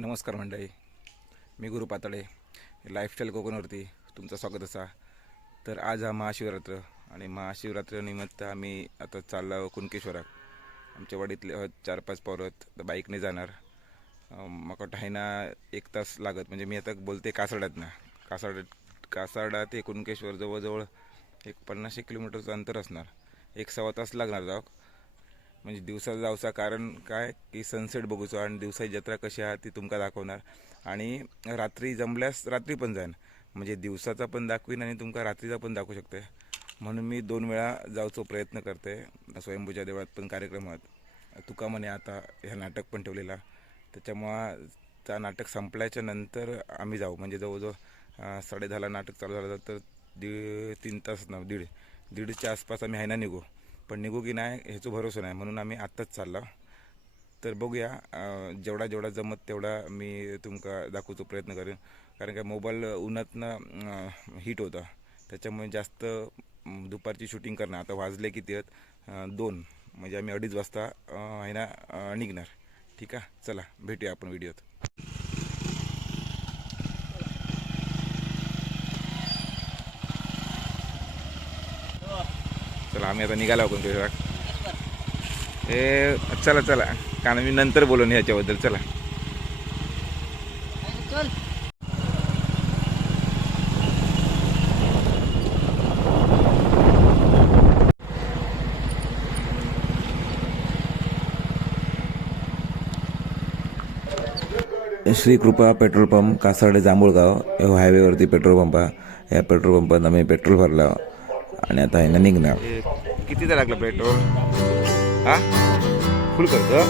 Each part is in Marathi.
नमस्कार मंडळी. मी गुरु पातळे लाईफस्टाईल कोकणवरती तुमचं स्वागत असा. तर आज हा महाशिवरात्र आणि महाशिवरात्रीनिमित्त आम्ही आता चाललो कुणकेश्वरात. आमच्या वाडीतले चार पाच पोरं आहेत तर बाईकने जाणार. मग आहे एक तास लागत. म्हणजे मी आता बोलते कासाड्यात ना कासाड कासाडा ते कुणकेश्वर जवळजवळ एक पन्नासशे किलोमीटरचं अंतर असणार. एक सव्वा तास लागणार जाऊ म्हणजे दिवसा जावचा कारण काय? की सनसेट बघूचो आणि दिवसाची जत्रा कशी आहे ती तुमका दाखवणार. आणि रात्री जमल्यास रात्री पण जाईन. म्हणजे दिवसाचा पण दाखवीन आणि तुमका रात्रीचा पण दाखवू शकते. म्हणून मी दोन वेळा जाऊचो प्रयत्न करते. स्वयंभूच्या देवळात पण कार्यक्रमात तुका म्हणे आता ह्या नाटक पण ठेवलेला. त्याच्यामुळं त्या नाटक संपल्याच्या नंतर आम्ही जाऊ. म्हणजे जवळजवळ साडे साडेदहाला नाटक चालू झालं तर दीड तीन तास ना दीड दीडच्या आसपास आम्ही हायना निघू. पण निघू की नाही ह्याचं भरोसा नाही. म्हणून आम्ही आत्ताच चाललं. तर बघूया जेवढा जेवढा जमत तेवढा मी तुमका दाखवतो प्रयत्न करेन. कारण का मोबाईल उन्हातनं हीट होता. त्याच्यामुळे जास्त दुपारची शूटिंग करणं आता वाजले किती आहेत? दोन. म्हणजे आम्ही अडीच वाजता आहे ना निघणार. ठीक आहे? चला भेटूया आपण व्हिडिओत चला आम्ही आता निघाला कोण ए चला चला. कारण मी नंतर बोलून ह्याच्याबद्दल चला. श्रीकृपा श्री कृपा पेट्रोल पंप कासाड जांभूळगाव हायवेवरती पेट्रोल पंप आहे. या पेट्रोल पंपात आम्ही पेट्रोल भरला. आणि आता आहे निघणार. किती कितीचा लागलं पेट्रोल? हा? फुल करतो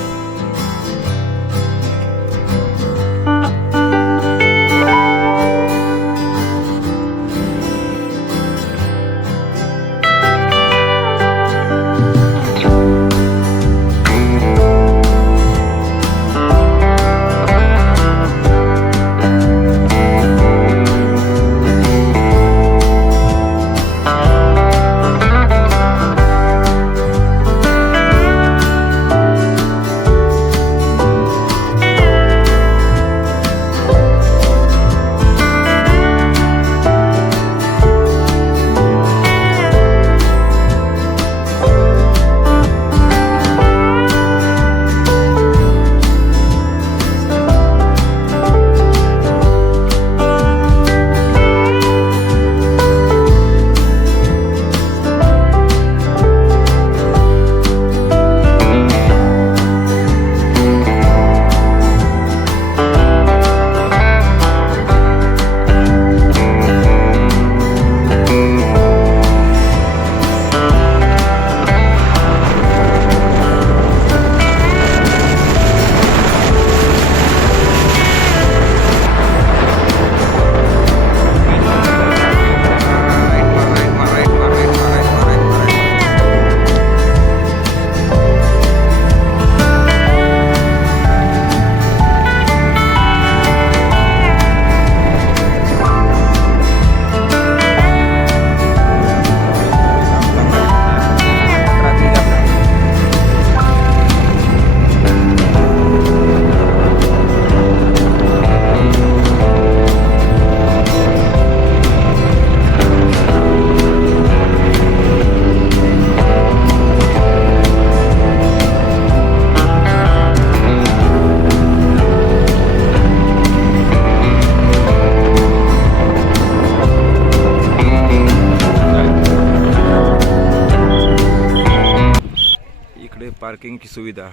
पार्किंगची सुविधा.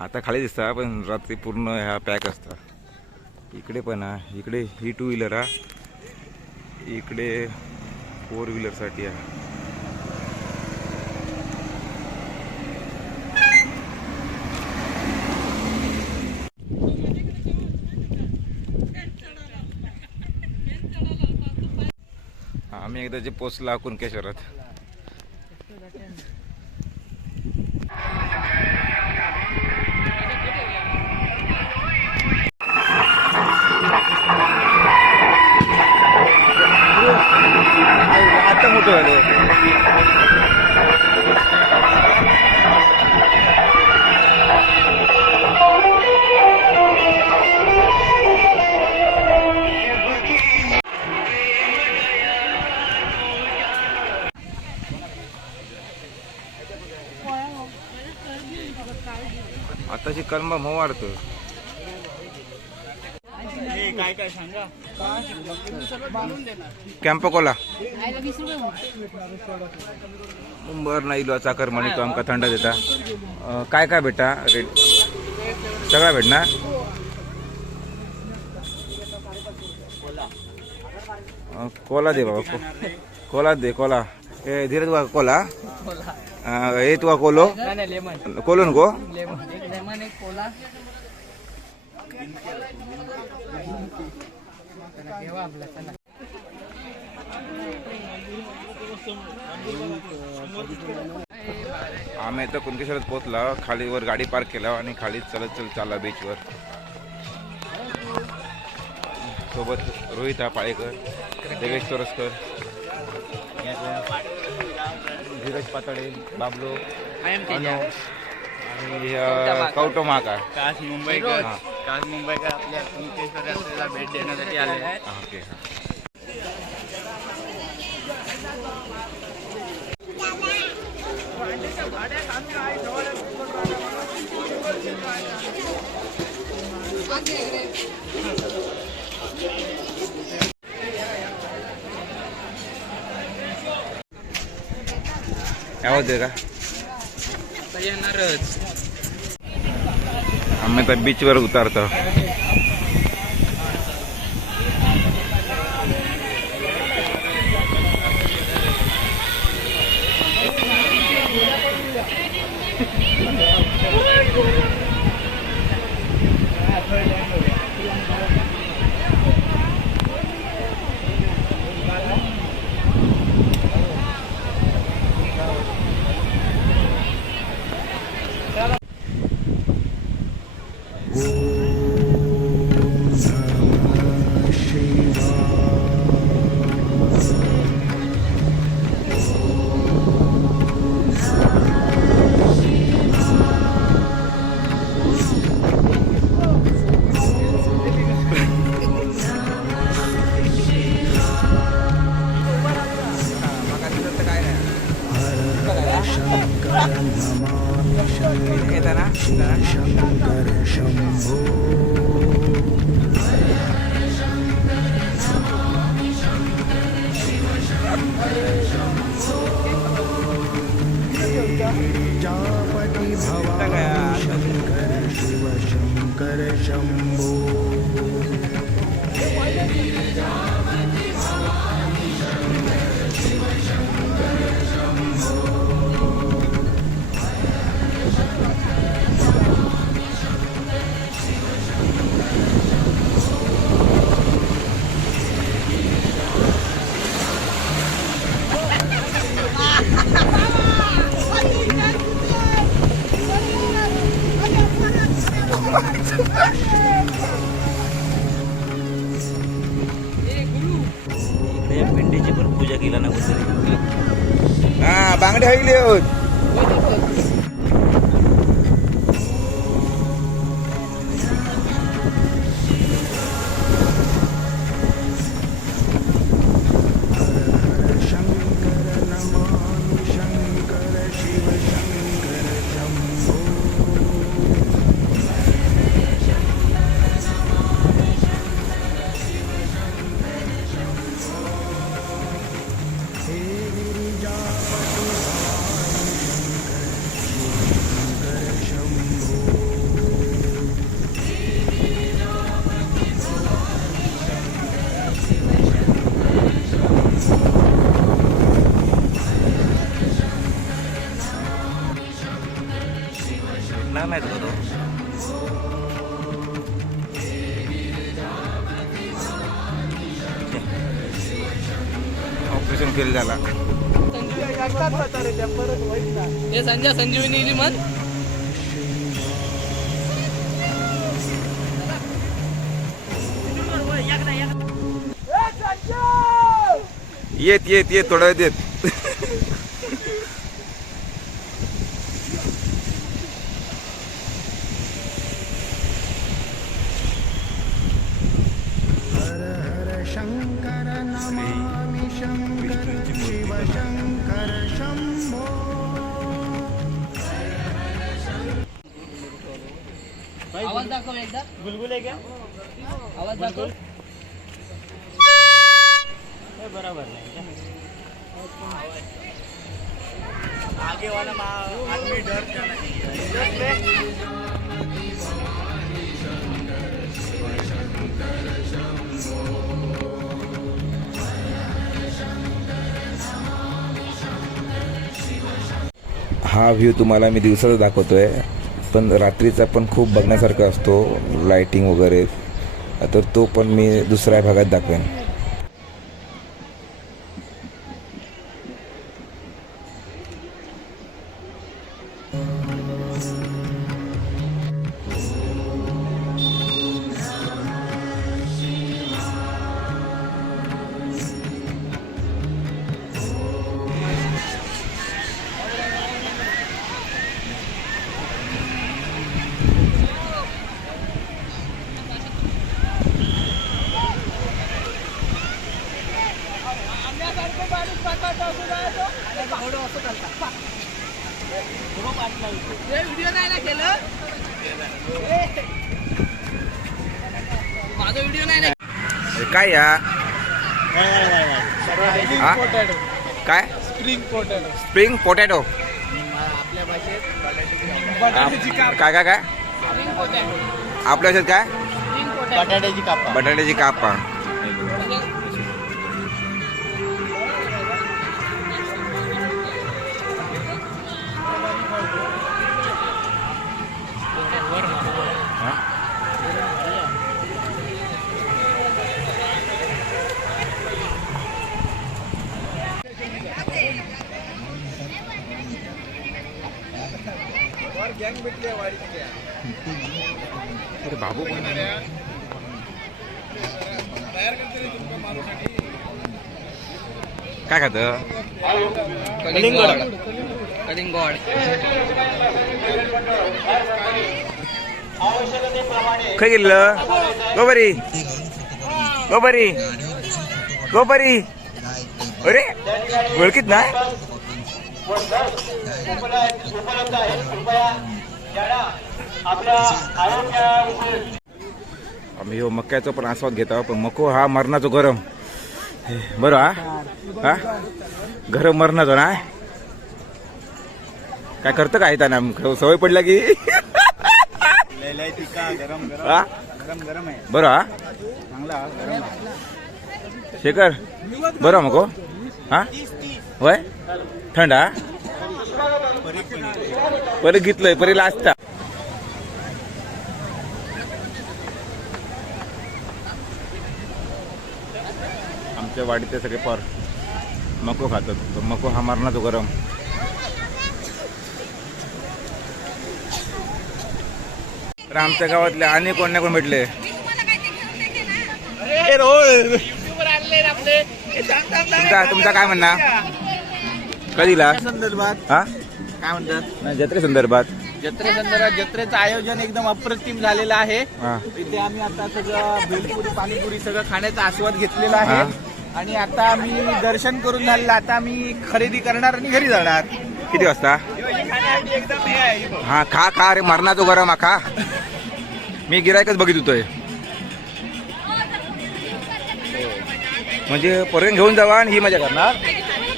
आता खाली दिसता पण रात्री पूर्ण ह्या पॅक असता. इकडे पण आहे इकडे ही टू व्हीलर आहे इकडे फोर व्हीलरसाठी आहे आम्ही एकदा जे पोचला कुणकेश्वरात कळलं आताची कर्म मग वाढतं काय काय सांगा कॅम्प कोला? आईला वीस रुपये म्हणा. बरं नाही इलो चाकर म्हणे तो आमका थंड देता. अं, काय काय भेटा? रेट? सगळा भेटणार? अं, कोला दे बाबा को- कोला दे कोला. ए धीरज बा कोला. अं, हे तुका कोलो? नाही नाही लेमन. कोलो नको? लेमन एक लेमन एक कोला चला, ठेवा आपला चला आम्ही आता कुणकेश्वरात पोहोचला. खालीवर गाडी पार्क केला आणि खाली चलत चलत चालला बीचवर सोबत रोहित हा पाळेकर देवेश तोरसकर धीरज पातळे बाबलो आणि कौटो महाका कास मुंबईकर कास मुंबईकर आपल्या कुणकेश्वर यात्रेला भेट देण्यासाठी आले आहेत. ओके हा. आवाज़ का येणारच. आम्ही आता बीचवर उतरतो. tumble. पिंडीची पण पूजा केला ना कुठे हा बांगडे हईले होत हे संजीवनी इली येत येत येत थोडा वेळ येत. आगे वाला आदमी डर जाना हा व्ह्यू तुम्हाला मी दिवसाचा दाखवतोय. पण रात्रीचा पण खूप बघण्यासारखा असतो लाईटिंग वगैरे. तर तो पण मी दुसऱ्या भागात दाखवेन. काय या? हा? काय? स्प्रिंग पोटॅटो स्प्रिंग पोटॅटो आपल्या भाषेत काय काय काय? पोटॅटो आपल्या ह्याच्यात काय? बटाट्याची कापा बटाट्याची कापा. अरे बाबू? काय खात? कलिंगड. कलिंगड. खय गेलं गोबरी गोबरी गोबरी अरे ओळखीत ना? आम्ही हो मक्याचा पण आस्वाद घेत आहोत पण मको हा मरणाचो गरम. बरं हा? हा? गरम मरणाचो ना? काय करतं काय त्यानं सवय पडला की? लय लय तिका गरम गरम. हा? गरम गरम आहे. बरं हा? चांगला गरम आहे. शेखर बरं मग हा? होय थंड हा? परत घेतलंय परीला असता आमच्या वाडीतले सगळे पर. मको खातात. तर मको हा मारणाचो गरम. तर आमच्या गावातले आणि कोण ना कोण भेटले तुमचा तुमचा काय म्हणणं? कधीला? संदर्भात. हा? काय म्हणतात? नाही, जत्रे संदर्भात. जत्रे संदर्भात जत्रेचं आयोजन एकदम अप्रतिम झालेलं आहे. हा. इथे आम्ही आता सगळं भेलपुरी पाणीपुरी सगळं खाण्याचा आस्वाद घेतलेला आहे. आणि आता आम्ही दर्शन करून झालेलं आता आम्ही खरेदी करणार आणि घरी जाणार. किती वाजता? एकदम हे आहे हा खा खा अरे मरणाचो गरम हा खा. मी गिरायकच बघित होतोय. म्हणजे पर्यंत घेऊन जावा आणि ही मजा करणार.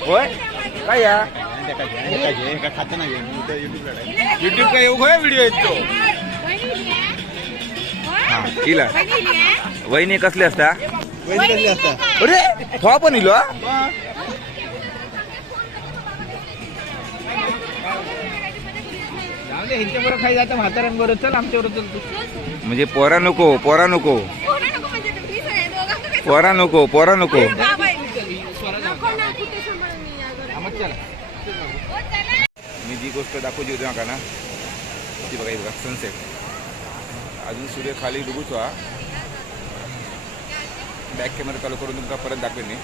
होय? काय या? युट्यूब का येऊ व्हिडिओ येतो हा वहिनी कसले असता? अरे हो पण इलो हा? ह्यांच्याबरोबर खाई जातं म्हाताऱ्यांबरोबर. चल आमच्याबरोबर चल तू. म्हणजे पोरा नको पोरा नको. पोरा नको पोरा नको फक्त जी गोष्ट नका ना. ती बघा बघा सनसेट अजून सूर्य खाली डुबूच व्हा. बॅक कॅमेरा चालू करून तुमका परत दाखवेन मी.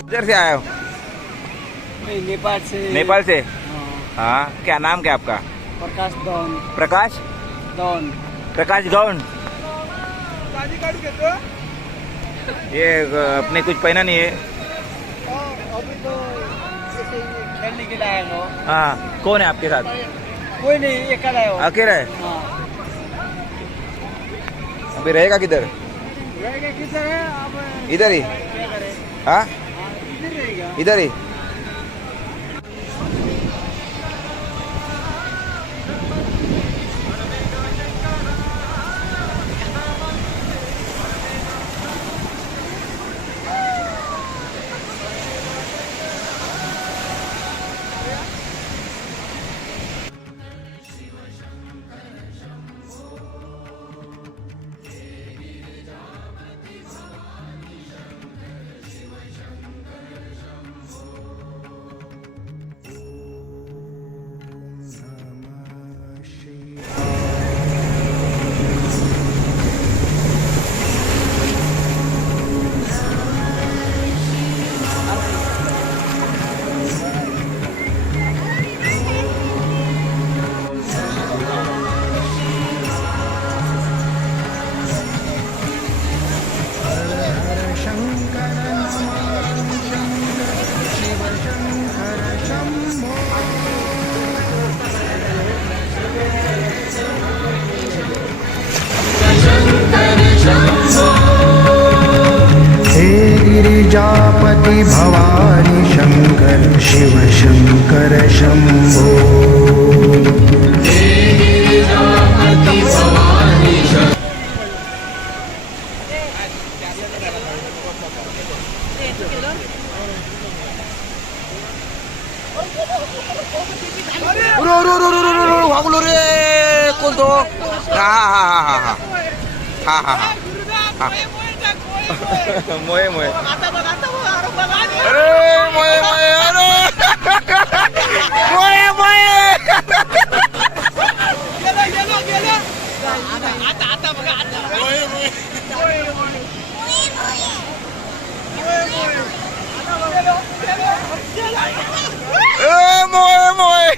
किधर से आए हो? नेपाल से। नेपाल से? हाँ। क्या नाम क्या आपका? प्रकाश दौन। प्रकाश? दौन। प्रकाश गौन ये अपने कुछ पहना नहीं है। अभी तो खेलने के लिए हो हाँ कौन है आपके साथ? कोई नहीं एक आए हो। अकेला है हाँ। अभी रहेगा किधर? रहेगा किधर है? अब इधर ही? क्या करें? हाँ इधर रहेगा। इधर हे? भवानी शङ्कर शिव शङ्कर शम्भो।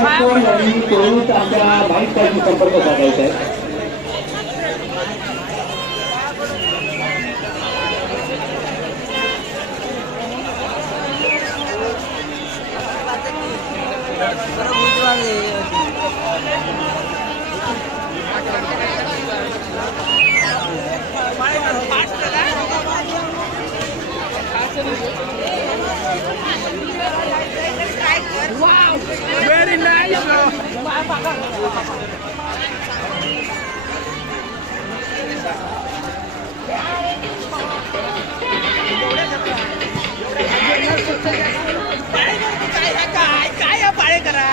कोण आणि कोण Wow! Very nice. Oh. काय काय काय पाळे करा